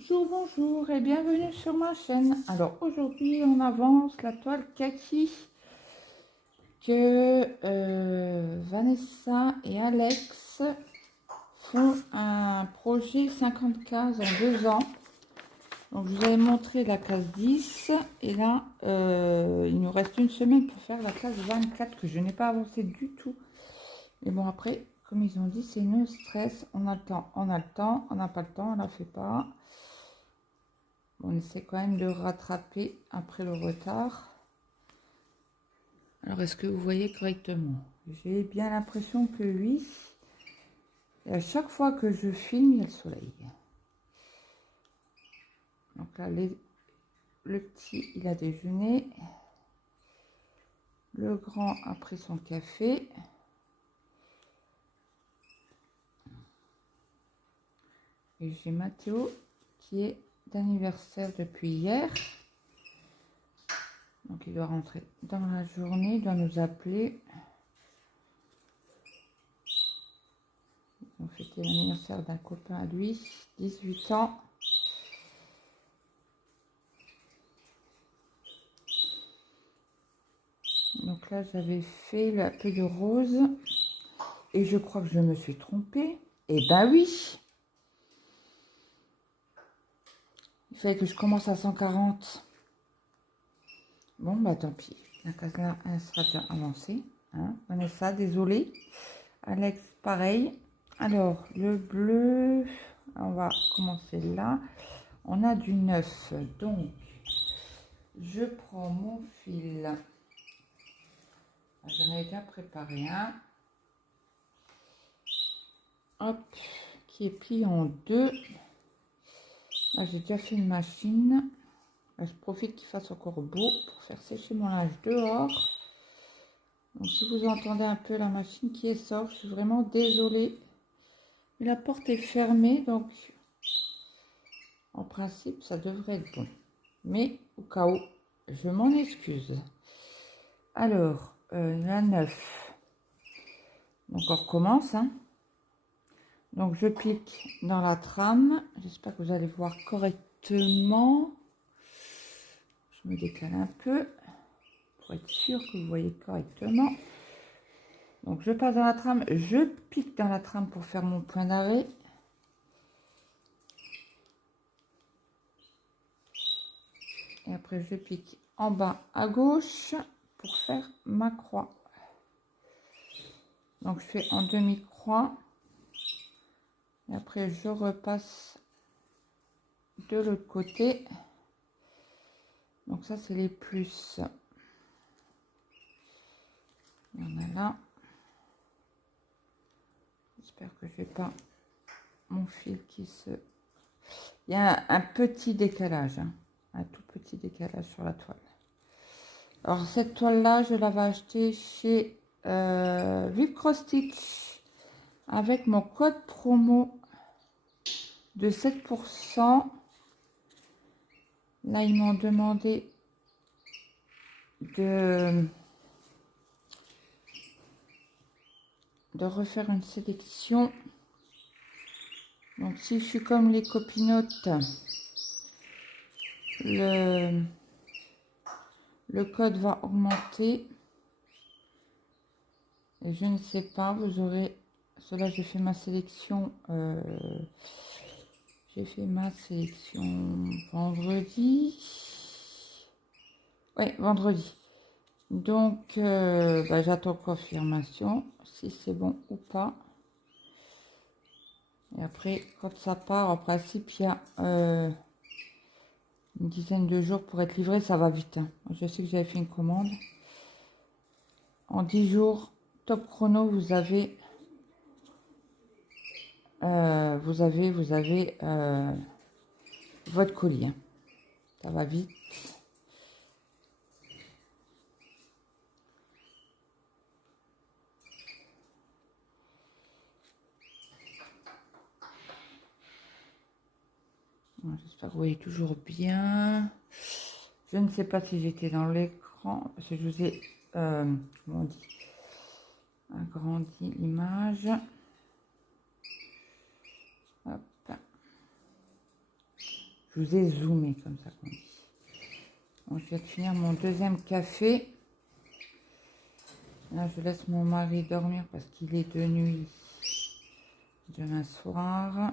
Bonjour, bonjour et bienvenue sur ma chaîne. Alors aujourd'hui on avance la toile kaki que Vanessa et Alex font un projet 50 cases en 2 ans. Donc je vous avais montré la case 10 et là il nous reste une semaine pour faire la case 24 que je n'ai pas avancé du tout. Mais bon, après comme ils ont dit, c'est no stress, on a le temps, on a le temps, on n'a pas le temps, on ne la fait pas. On essaie quand même de rattraper après le retard. Alors, est-ce que vous voyez correctement? J'ai bien l'impression que oui. Et à chaque fois que je filme, il y a le soleil. Donc là, le petit, il a déjeuné. Le grand a pris son café. Et j'ai Mathéo qui est d'anniversaire depuis hier. Donc il doit rentrer dans la journée, il doit nous appeler. Ils ont fêté l'anniversaire d'un copain à lui, 18 ans. Donc là, j'avais fait un peu de rose. Et je crois que je me suis trompée. Eh ben oui. Il fallait que je commence à 140. Bon, bah tant pis. La case là, elle sera déjà avancée. Hein. Vanessa, désolée. Alex, pareil. Alors, le bleu, on va commencer là. On a du 9. Donc, je prends mon fil. J'en ai déjà préparé un. Hop, qui est plié en 2. Là, j'ai déjà fait une machine. Là, je profite qu'il fasse encore beau pour faire sécher mon linge dehors. Donc, si vous entendez un peu la machine qui sort, je suis vraiment désolée. Mais la porte est fermée, donc en principe, ça devrait être bon. Mais au cas où, je m'en excuse. Alors, la 9. Donc, on recommence. Hein. Donc, je pique dans la trame. J'espère que vous allez voir correctement. Je me décale un peu pour être sûr que vous voyez correctement. Donc, je passe dans la trame. Je pique dans la trame pour faire mon point d'arrêt. Et après, je pique en bas à gauche pour faire ma croix. Donc, je fais en demi-croix. Et après, je repasse de l'autre côté. Donc, ça, c'est les plus. Il y en a là. J'espère que je n'ai pas mon fil qui se... Il y a un petit décalage. Hein. Un tout petit décalage sur la toile. Alors, cette toile-là, je l'avais achetée chez Velcro Stitch avec mon code promo de 7%. Là, ils m'ont demandé de refaire une sélection. Donc, si je suis comme les copinotes, le code va augmenter. Et je ne sais pas, vous aurez... Cela, j'ai fait ma sélection... j'ai fait ma sélection vendredi. Oui, vendredi. Donc, j'attends confirmation, si c'est bon ou pas. Et après, quand ça part, en principe, il y a une dizaine de jours pour être livré. Ça va vite. Hein. Je sais que j'avais fait une commande. En 10 jours, top chrono, vous avez... votre colis. Hein. Ça va vite. J'espère que vous voyez toujours bien. Je ne sais pas si j'étais dans l'écran, parce que je vous ai, comment on dit, agrandi l'image. Hop. Je vous ai zoomé comme ça qu'on dit. Donc, je vais finir mon deuxième café. Là, je laisse mon mari dormir parce qu'il est de nuit demain soir.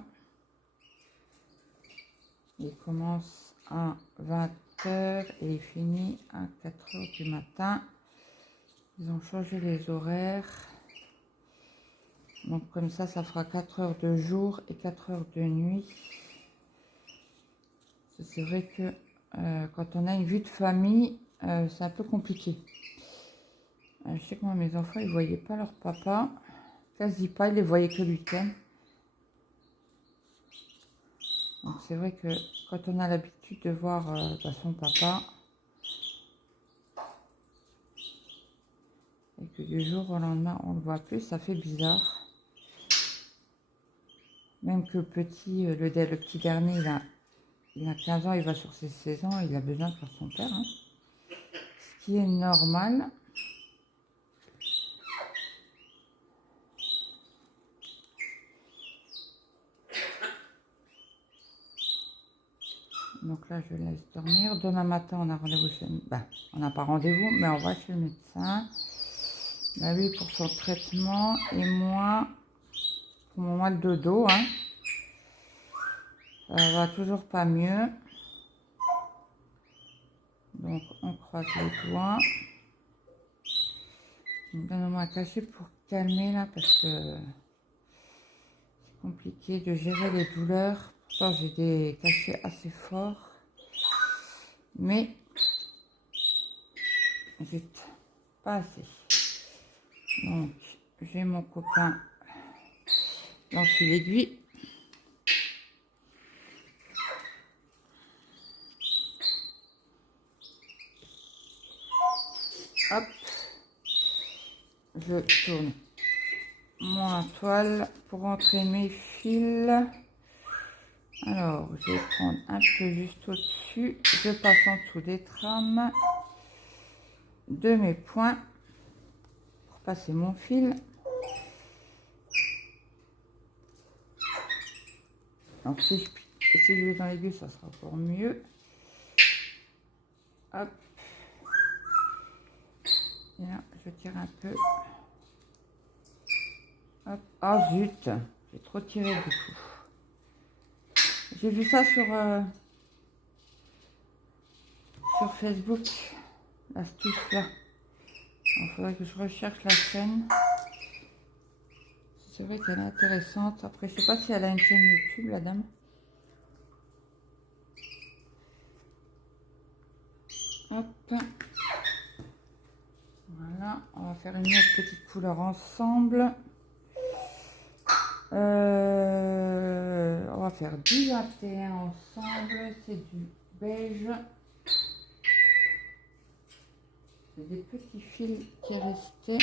Il commence à 20 h et il finit à 4 h du matin. Ils ont changé les horaires. Donc comme ça fera 4 heures de jour et 4 heures de nuit. C'est vrai que quand on a une vie de famille, c'est un peu compliqué. Je sais que moi, mes enfants, ils ne voyaient pas leur papa. Quasi pas, ils les voyaient que le week-end. Donc c'est vrai que quand on a l'habitude de voir son papa, et que du jour au lendemain, on ne le voit plus, ça fait bizarre. Même que petit, le petit dernier, il a 15 ans, il va sur ses 16 ans, il a besoin de faire son père. Hein. Ce qui est normal. Donc là, je laisse dormir. Demain matin, on a rendez-vous chez... on n'a pas rendez-vous, mais on va chez le médecin. Bah, lui, pour son traitement, et moi, pour mon mal de dos. Hein. Ça va toujours pas mieux. Donc, on croise les doigts. Je me donne au moins un cachet pour calmer là, parce que c'est compliqué de gérer les douleurs. Pourtant, j'ai des cachets assez forts. Mais, vite, pas assez. Donc, j'ai mon copain dans le fil aiguille. Hop, je tourne mon toile pour entrer mes fils. Alors, je vais prendre un peu juste au-dessus. Je passe en dessous des trames de mes points pour passer mon fil. Donc, si je vais dans l'aiguille, ça sera encore mieux. Hop. Et là, je tire un peu. Hop. Oh zut, j'ai trop tiré du coup. J'ai vu ça sur Facebook, l'astuce là. Il faudrait que je recherche la chaîne. C'est vrai qu'elle est intéressante. Après, je sais pas si elle a une chaîne YouTube, la dame. Hop. Voilà, on va faire une autre petite couleur ensemble. On va faire du 21 ensemble. C'est du beige. C'est des petits fils qui restaient.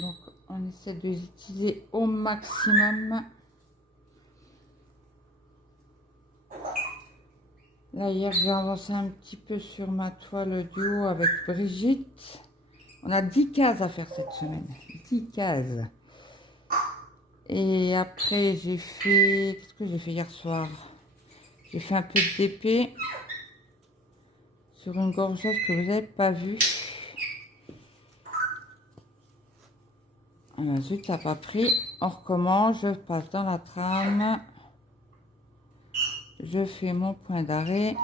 Donc, on essaie de les utiliser au maximum. Là, hier, j'ai avancé un petit peu sur ma toile du haut avec Brigitte. On a 10 cases à faire cette semaine. 10 cases. Et après, j'ai fait... Qu'est-ce que j'ai fait hier soir? J'ai fait un peu d'épée sur une gorgeuse que vous n'avez pas vue. Ah, zut, ça n'a pas pris. On recommence. Je passe dans la trame. Je fais mon point d'arrêt.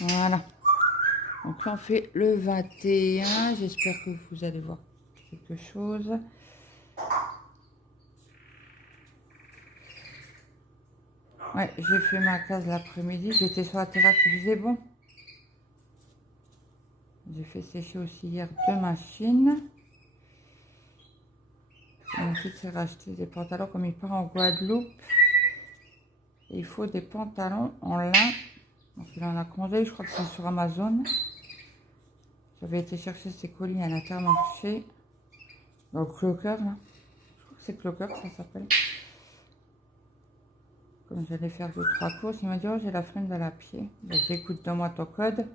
Voilà. Donc là, on fait le 21. J'espère que vous allez voir quelque chose. Ouais, j'ai fait ma case l'après-midi. J'étais sur la terrasse, je disais bon. J'ai fait sécher aussi hier 2 machines. Mon fils s'est racheté des pantalons comme il part en Guadeloupe. Et il faut des pantalons en lin. Donc il en a commandé, je crois que c'est sur Amazon. J'avais été chercher ses colis à l'Intermarché. Donc Clocker, là. Je crois que c'est Clocker, ça s'appelle. Comme j'allais faire 2-3 courses, il m'a dit oh j'ai la flemme d'aller à pied. Donc j'écoute, donne-moi ton code.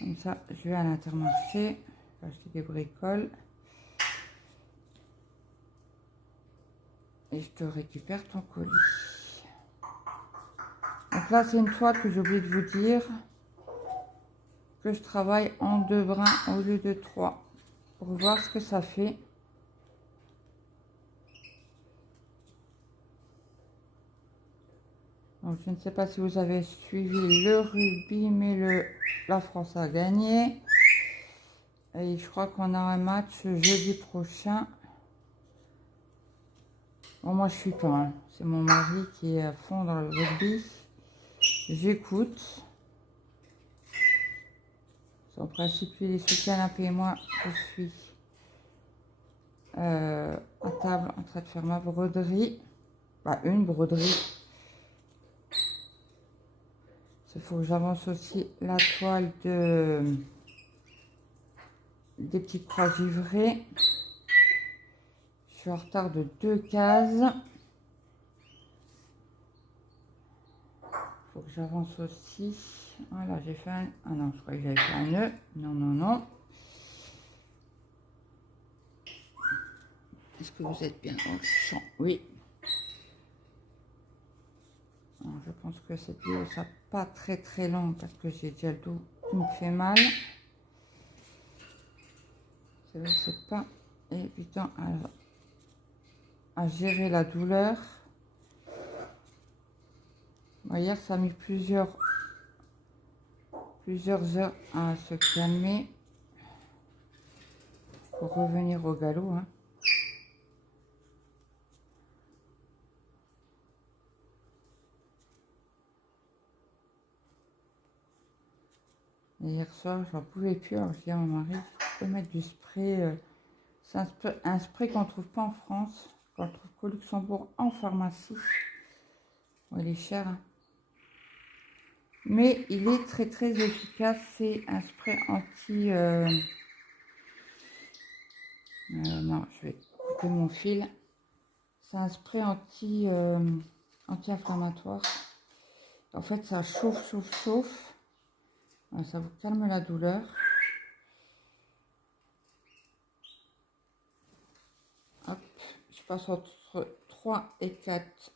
Comme ça, je vais à l'Intermarché. Acheter des bricoles. et je te récupère ton colis. Donc là, c'est une toile que j'ai oublié de vous dire, que je travaille en 2 brins au lieu de 3 pour voir ce que ça fait. Donc, je ne sais pas si vous avez suivi le rugby, mais la France a gagné. Et je crois qu'on a un match jeudi prochain. Bon, moi, je suis pas. Hein. C'est mon mari qui est à fond dans le rugby. J'écoute. En principe, lui, les soutiens et moi, je suis à table en train de faire ma broderie. Bah, une broderie. Il faut que j'avance aussi la toile des petites croix givrées. Je suis en retard de 2 cases. Il faut que j'avance aussi. Voilà, j'ai fait un... Ah non, je croyais que j'avais fait un nœud. Non, non, non. Est-ce que vous êtes bien dans le champ? Oui. Alors, je pense que cette vidéo sera pas très longue parce que j'ai déjà le dos qui me fait mal. C'est vrai que c'est pas évident à gérer la douleur. Bon, hier, ça a mis plusieurs heures à se calmer pour revenir au galop. Hein. Et hier soir, j'en pouvais plus. Alors, je dis à mon mari, je peux mettre du spray. C'est un spray qu'on ne trouve pas en France, qu'on trouve qu'au Luxembourg en pharmacie. Bon, il est cher. Hein. Mais il est très efficace. C'est un spray anti... non, je vais couper mon fil. C'est un spray anti-inflammatoire. En fait, ça chauffe. Ça vous calme la douleur. Hop, je passe entre 3 et 4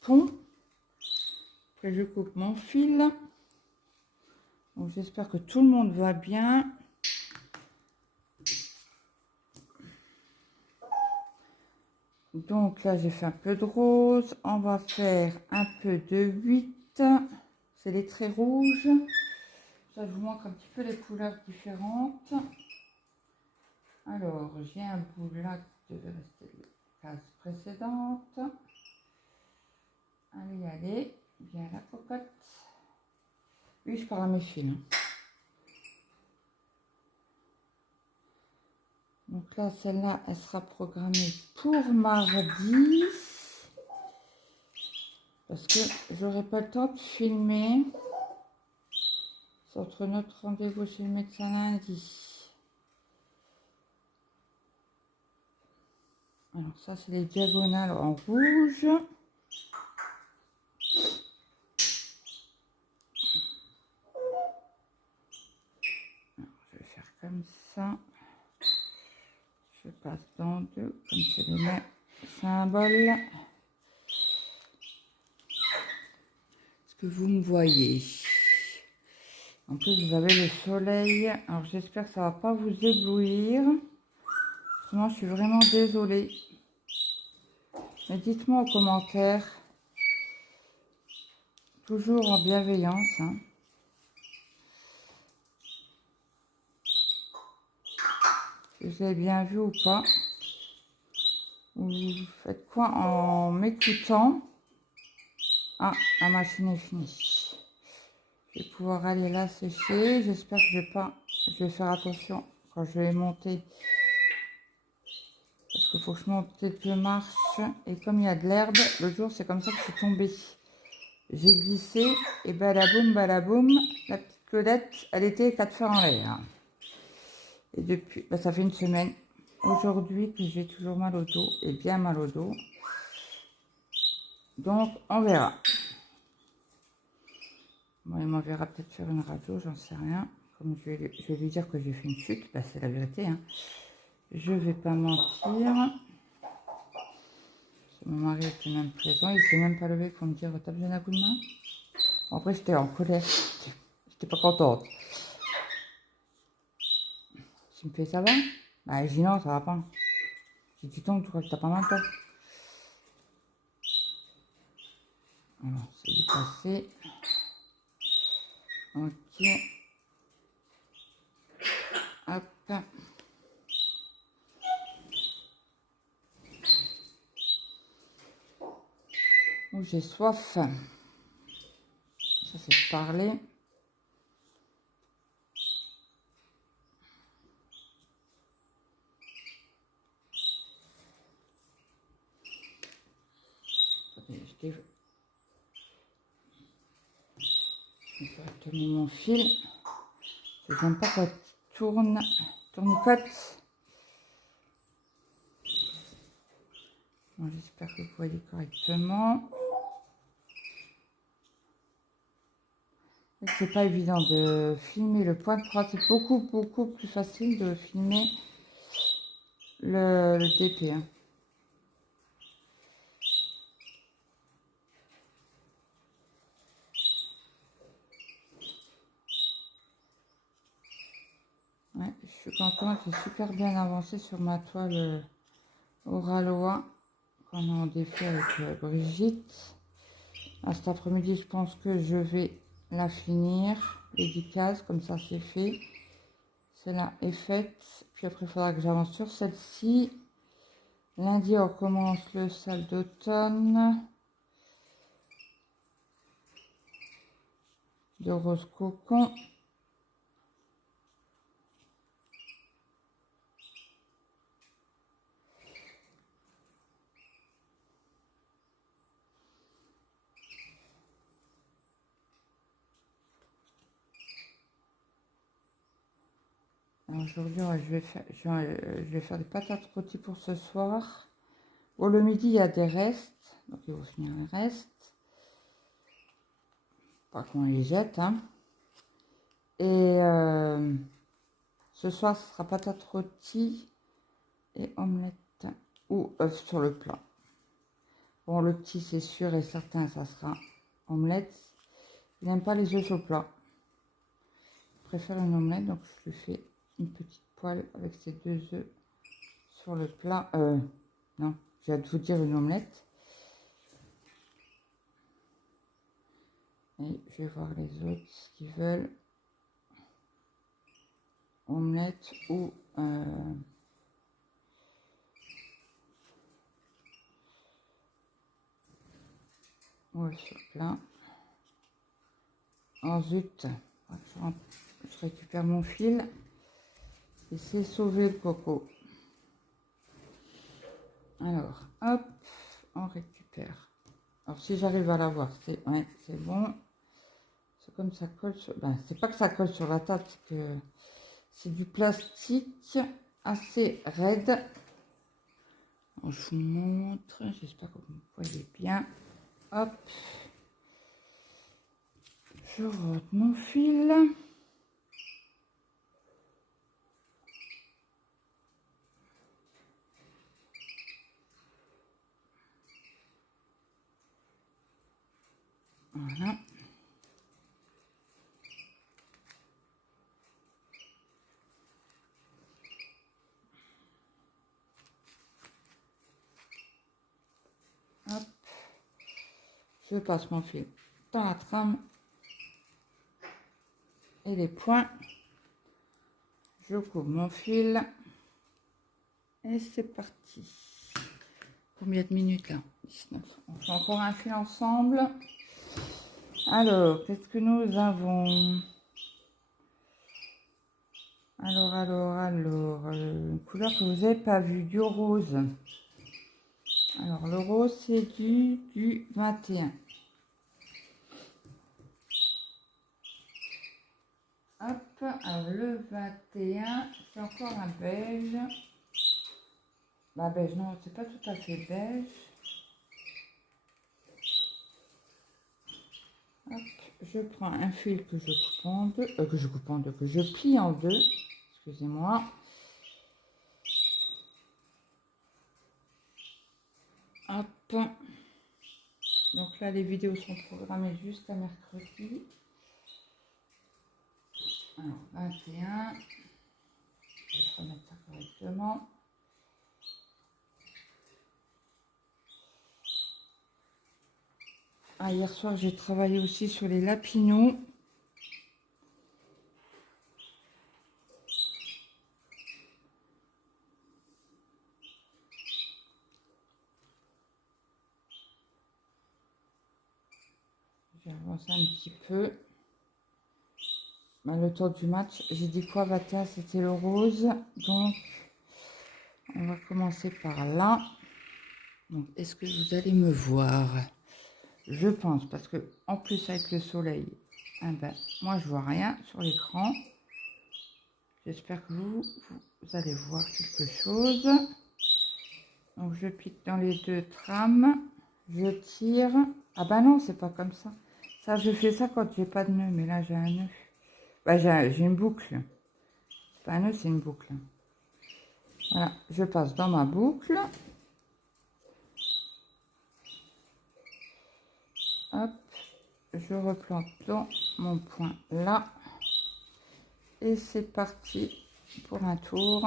ponts. Après, je coupe mon fil. Donc, j'espère que tout le monde va bien. Donc là, j'ai fait un peu de rose. On va faire un peu de 8. C'est les traits rouges. Ça, je vous montre un petit peu les couleurs différentes. Alors, j'ai un bout là qui devait rester de la case précédente. Allez, bien la cocotte. Oui, je parle à mes fils. Hein. Donc là, celle-là, elle sera programmée pour mardi. Parce que j'aurai pas le temps de filmer. C'est entre notre rendez-vous chez le médecin lundi. Alors ça, c'est les diagonales en rouge. Alors, je vais faire comme ça. Je passe dans 2, comme c'est les mêmes symboles. Est-ce que vous me voyez? En plus, vous avez le soleil. Alors, j'espère que ça va pas vous éblouir. Sinon, je suis vraiment désolée. Mais dites-moi en commentaire. Toujours en bienveillance. Hein. Si vous avez bien vu ou pas. Vous faites quoi en m'écoutant? Ah, la machine est finie. Je vais pouvoir aller la sécher. J'espère que je vais faire attention quand je vais monter. Parce qu'il faut que je monte quelques marches. Et comme il y a de l'herbe, le jour, c'est comme ça que je suis tombée. J'ai glissé et balaboum, la petite Claudette, elle était 4 fers en l'air. Et depuis, ça fait une semaine aujourd'hui que j'ai toujours mal au dos et bien mal au dos. Donc, on verra. Bon, il m'enverra peut-être faire une radio, j'en sais rien. Comme je vais lui dire que j'ai fait une chute, c'est la vérité. Hein. Je vais pas mentir. Mon mari était même présent, il s'est même pas levé pour me dire t'as besoin d'un coup de main. Bon, après j'étais en colère, j'étais pas contente. Il me fait ça va? Bah j'ai dit non ça va pas. J'ai dit donc tu crois que t'as pas mal toi? Alors c'est du passé. Ok. Hop. Oh, j'ai soif. Ça c'est parler. Je vais tenir mon fil. Je n'aime pas quand tu tournes. Tournicote. Bon, j'espère que vous voyez correctement. C'est pas évident de filmer le point de croix. C'est beaucoup plus facile de filmer le DP. Hein. Ouais, je suis contente, j'ai super bien avancé sur ma toile Oralois qu'on a en défait avec Brigitte. À cet après-midi, je pense que je vais la finir, les 10 cases, comme ça c'est fait. Celle-là est faite, puis après il faudra que j'avance sur celle-ci. Lundi, on recommence le salle d'automne de Rose Cocon. Aujourd'hui, je vais faire des patates rôties pour ce soir. Bon, le midi, il y a des restes. Donc, il faut finir les restes. Pas qu'on les jette. Hein. Et ce soir, ce sera patates rôties et omelette ou œufs sur le plat. Bon, le petit, c'est sûr et certain, ça sera omelette. Il n'aime pas les œufs sur le plat. Il préfère une omelette, donc je lui fais une petite poêle avec ces 2 œufs sur le plat. Non, j'ai hâte de vous dire une omelette. Et je vais voir les autres ce qu'ils veulent. Omelette ou sur le plat. Oh zut, je récupère mon fil. Et c'est sauvé le coco. Alors, hop, on récupère. Alors, si j'arrive à l'avoir, c'est ouais, c'est bon. C'est comme ça colle sur... Ben, c'est pas que ça colle sur la table, c'est que c'est du plastique assez raide. Alors, je vous montre. J'espère que vous voyez bien. Hop. Je rôde mon fil. Voilà. Hop. Je passe mon fil dans la trame et les points. Je coupe mon fil et c'est parti. Combien de minutes là? 19. On fait encore un fil ensemble. Alors, qu'est-ce que nous avons? Alors, une couleur que vous n'avez pas vue, du rose. Alors, le rose, c'est du 21. Hop, alors le 21, c'est encore un beige. Bah, beige, non, c'est pas tout à fait beige. Hop, je prends un fil que je coupe en deux, que je plie en deux, excusez-moi. Hop. Donc là, les vidéos sont programmées jusqu'à mercredi. Alors, 21. Je vais remettre ça correctement. Ah, hier soir, j'ai travaillé aussi sur les lapinaux. J'ai avancé un petit peu. Ben, le tour du match, j'ai dit quoi, Vata, c'était le rose. Donc, on va commencer par là. Donc, est-ce que vous allez me voir? Je pense, parce que en plus avec le soleil, eh ben, moi je vois rien sur l'écran. J'espère que vous allez voir quelque chose. Donc je pique dans les deux trames, je tire. Ah bah non, c'est pas comme ça. Ça, je fais ça quand j'ai pas de nœud, mais là j'ai un nœud. Bah j'ai une boucle. C'est pas un nœud, c'est une boucle. Voilà, je passe dans ma boucle. Hop, je replante dans mon point là. Et c'est parti pour un tour.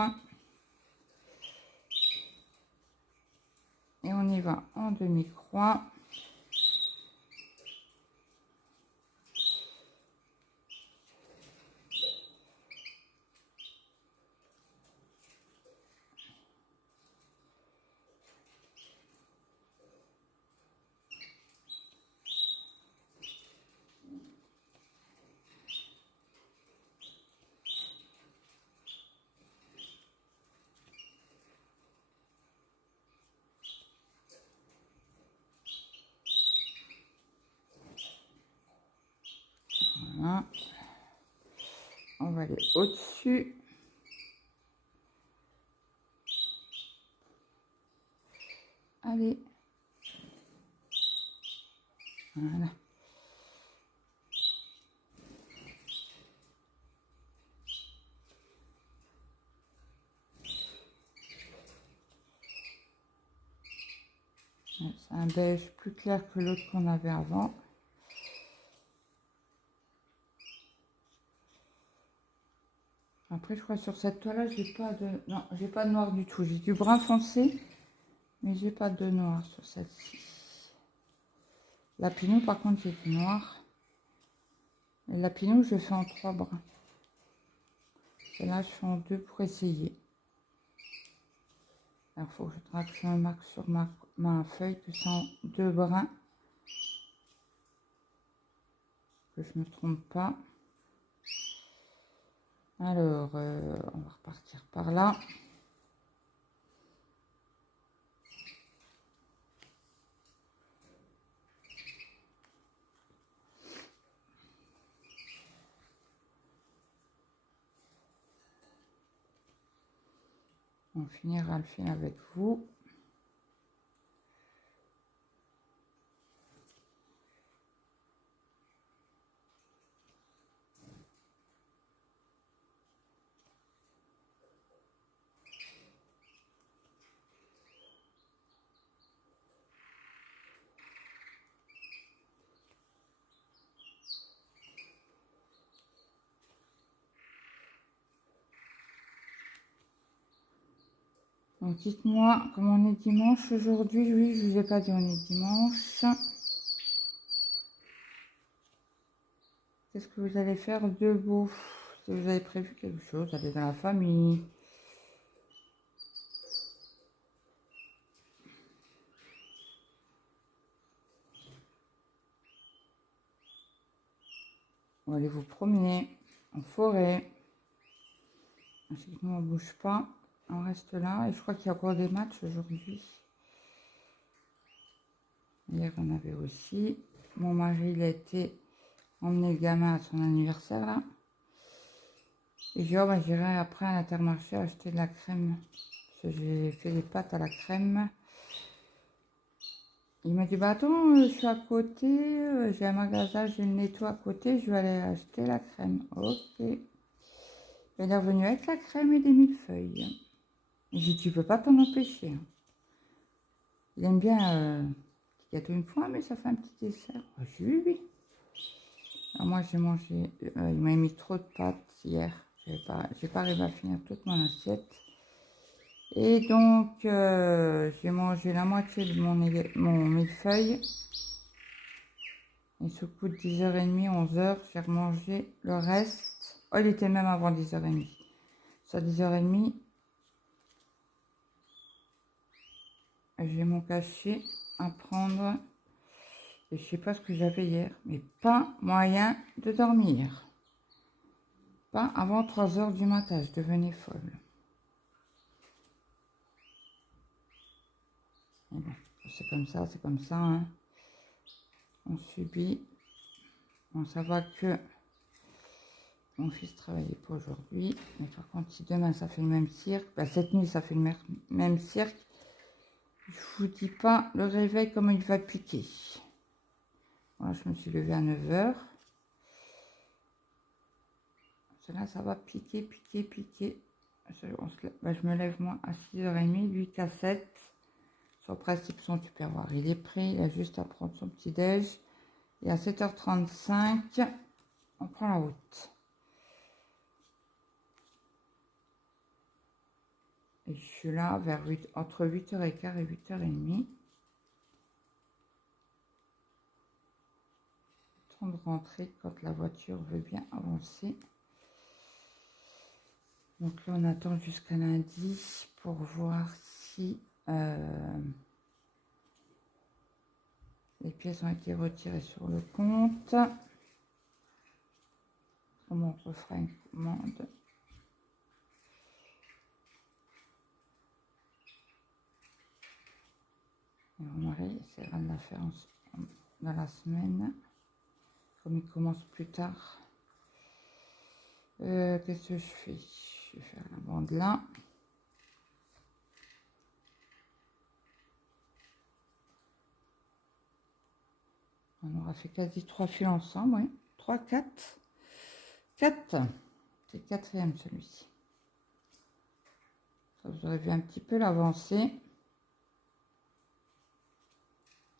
Et on y va en demi-croix. Voilà. On va aller au-dessus. Allez. Voilà. C'est un beige plus clair que l'autre qu'on avait avant. Après, je crois sur cette toile-là, j'ai pas de... Non, j'ai pas de noir du tout. J'ai du brun foncé, mais j'ai pas de noir sur celle-ci. La pinot, par contre, j'ai du noir. Et la pinot, je fais en 3 brins. Et là, je fais en 2 pour essayer. Alors, il faut que je trace un max sur ma feuille, que c'est en 2 brins. Que je me trompe pas. Alors, on va repartir par là. On finira le fil avec vous. Donc dites-moi, comme on est dimanche aujourd'hui, oui, je vous ai pas dit on est dimanche. Qu'est-ce que vous allez faire de beau? Si vous avez prévu quelque chose, aller dans la famille. Ou aller vous promener en forêt. Nous, on bouge pas. On reste là. Et je crois qu'il y a encore des matchs aujourd'hui. Hier, on avait aussi. Mon mari, il a été emmener le gamin à son anniversaire, là. Et j'ai dit, oh, bah, j'irai après à l'Intermarché acheter de la crème. Parce que j'ai fait les pâtes à la crème. Il m'a dit, bah attends, je suis à côté, j'ai un magasin, j'ai le netto à côté, je vais aller acheter la crème. Ok. Il est revenu avec la crème et des millefeuilles. J'ai dit, tu peux pas t'en empêcher. Il aime bien petit gâteau une fois, mais ça fait un petit dessert. J'ai eu, oui. Alors moi, j'ai mangé, il m'a mis trop de pâtes hier. J'ai pas arrivé à finir toute mon assiette. Et donc, j'ai mangé la moitié de mon millefeuille. Et ce coup de 10h30, 11h, j'ai remangé le reste. Oh, il était même avant 10h30. C'est à 10h30. J'ai mon cachet à prendre. Et je sais pas ce que j'avais hier, mais pas moyen de dormir. Pas avant 3h du matin, je devenais folle. Et bon, c'est comme ça. Hein. On subit. Bon, ça va que mon fils travaillait pas aujourd'hui. Mais par contre, si demain ça fait le même cirque, bah, cette nuit ça fait le même cirque, je vous dis pas le réveil comment il va piquer. Voilà, je me suis levée à 9h. Cela, ça va piquer. Je me lève moi à 6h30, lui qu'à 7. Sur principe, son tupperware, il est prêt. Il a juste à prendre son petit déj. Et à 7h35, on prend la route. Et je suis là entre 8h15 et 8h30. Temps de rentrer quand la voiture veut bien avancer. Donc là, on attend jusqu'à lundi pour voir si les pièces ont été retirées sur le compte. Comment on refera une commande. Et mon mari essaiera de la faire dans la semaine. Comme il commence plus tard. Qu'est-ce que je fais? Je vais faire la bande là. On aura fait quasi 3 fils ensemble, oui. 3, 4. 4. C'est le 4e celui-ci. Vous aurez vu un petit peu l'avancée.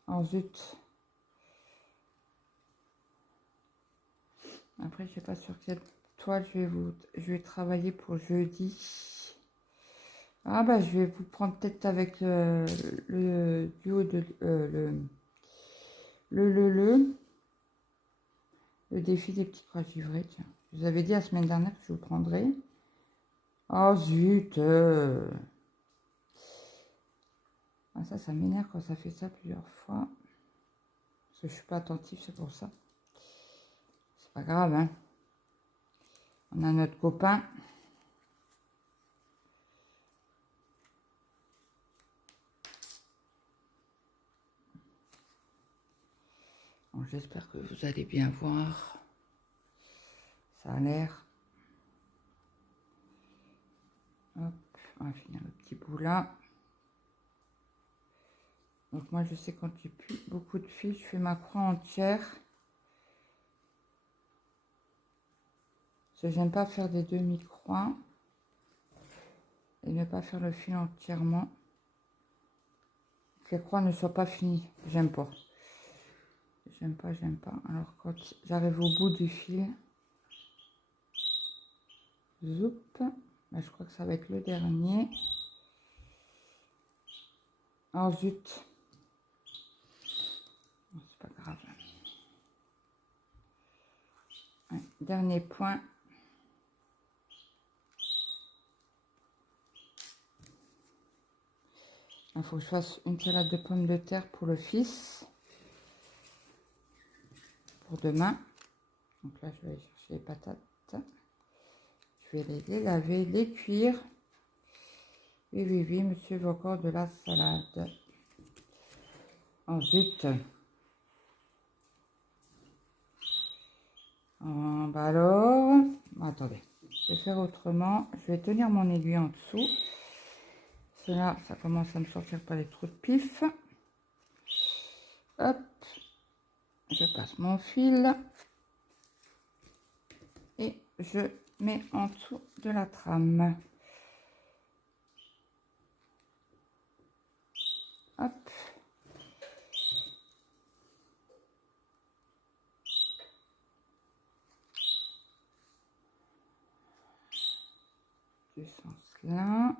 Oh zut. Après, je sais pas sur quelle toile je vais travailler pour jeudi. Ah bah je vais vous prendre peut-être avec le duo de le défi des petits croix givrés. Tiens, je vous avais dit la semaine dernière que je vous prendrais. Oh zut. Ah, ça m'énerve quand ça fait ça plusieurs fois. Parce que je suis pas attentive, c'est pour ça. C'est pas grave, hein. On a notre copain. J'espère que vous allez bien voir. Ça a l'air. Hop, on va finir le petit bout là. Donc moi je sais quand j'ai plus beaucoup de fils, je fais ma croix entière. Parce que j'aime pas faire des demi-croix. Et ne pas faire le fil entièrement. Que les croix ne soient pas finies. J'aime pas. J'aime pas. Alors quand j'arrive au bout du fil. Zoup. Ben, je crois que ça va être le dernier. Oh zut. C'est pas grave. Ouais, dernier point. Il faut que je fasse une salade de pommes de terre pour le fils. Pour demain. Donc là, je vais aller chercher les patates. Je vais les laver, les cuire. Oui, monsieur veut encore de la salade. Ensuite, bah alors, attendez, je vais faire autrement. Je vais tenir mon aiguille en dessous. Cela, ça commence à me sortir par les trous de pif. Hop, je passe mon fil et je mets en dessous de la trame. Hop. sens-là.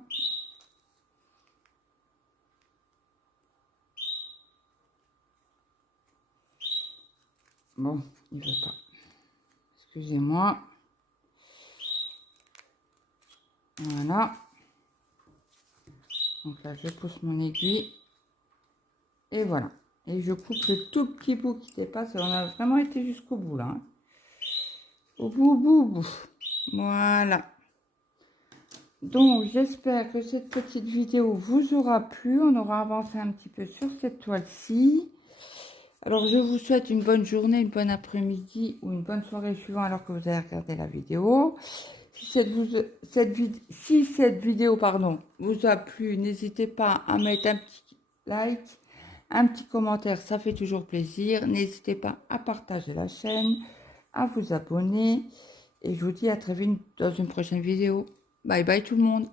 Bon, il veut pas. Excusez-moi. Voilà. Donc là, je pousse mon aiguille. Et voilà. Et je coupe le tout petit bout qui dépasse. On a vraiment été jusqu'au bout là. Hein. Au bout. Voilà. Donc, j'espère que cette petite vidéo vous aura plu. On aura avancé un petit peu sur cette toile-ci. Alors, je vous souhaite une bonne journée, une bonne après-midi ou une bonne soirée suivant alors que vous allez regarder la vidéo. Si cette vidéo vous a plu, n'hésitez pas à mettre un petit like, un petit commentaire, ça fait toujours plaisir. N'hésitez pas à partager la chaîne, à vous abonner. Et je vous dis à très vite dans une prochaine vidéo. Bye bye tout le monde.